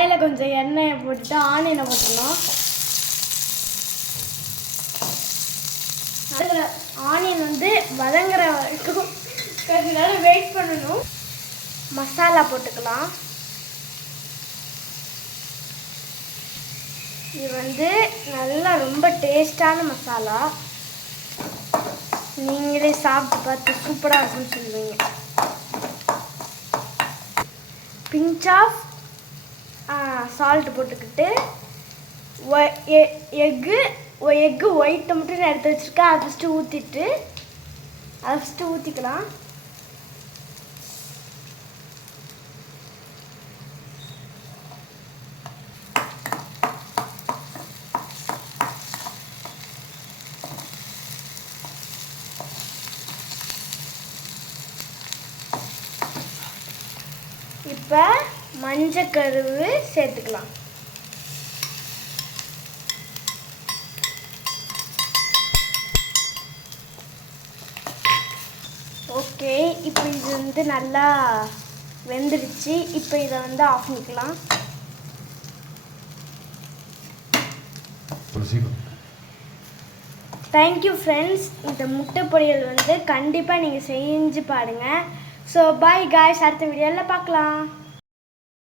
அதில் கொஞ்சம் எண்ணெயை போட்டுட்டு ஆனியனை போட்டுடணும். அதில் ஆனியன் வந்து வதங்குற வரைக்கும் கொஞ்ச நேரம் வெயிட் பண்ணணும். மசாலா போட்டுக்கலாம். இது வந்து நல்லா ரொம்ப டேஸ்டான மசாலா. நீங்களே சாப்பிட்டு பார்த்து சூப்பராக இருக்குன்னு சொல்லுவீங்க. பிஞ்ச் ஆஃப் சால்ட் போட்டுக்கிட்டு எக்கு ஒயிட்டை மட்டும் நான் எடுத்து வச்சுருக்கேன். அதை ஃபஸ்ட்டு ஊற்றிக்கலாம். இப்போ மஞ்சக்கருவு சேர்த்துக்கலாம். ஓகே, இப்போ இது வந்து நல்லா வெந்துடுச்சு. இப்போ இதை வந்து ஆஃப் பண்ணிக்கலாம். Thank you friends. இந்த முட்டை பொரியல் வந்து கண்டிப்பாக நீங்கள் செஞ்சு பாருங்கள். ஸோ பாய் காய்ஸ், அடுத்த வீடியோவில் பார்க்கலாம்.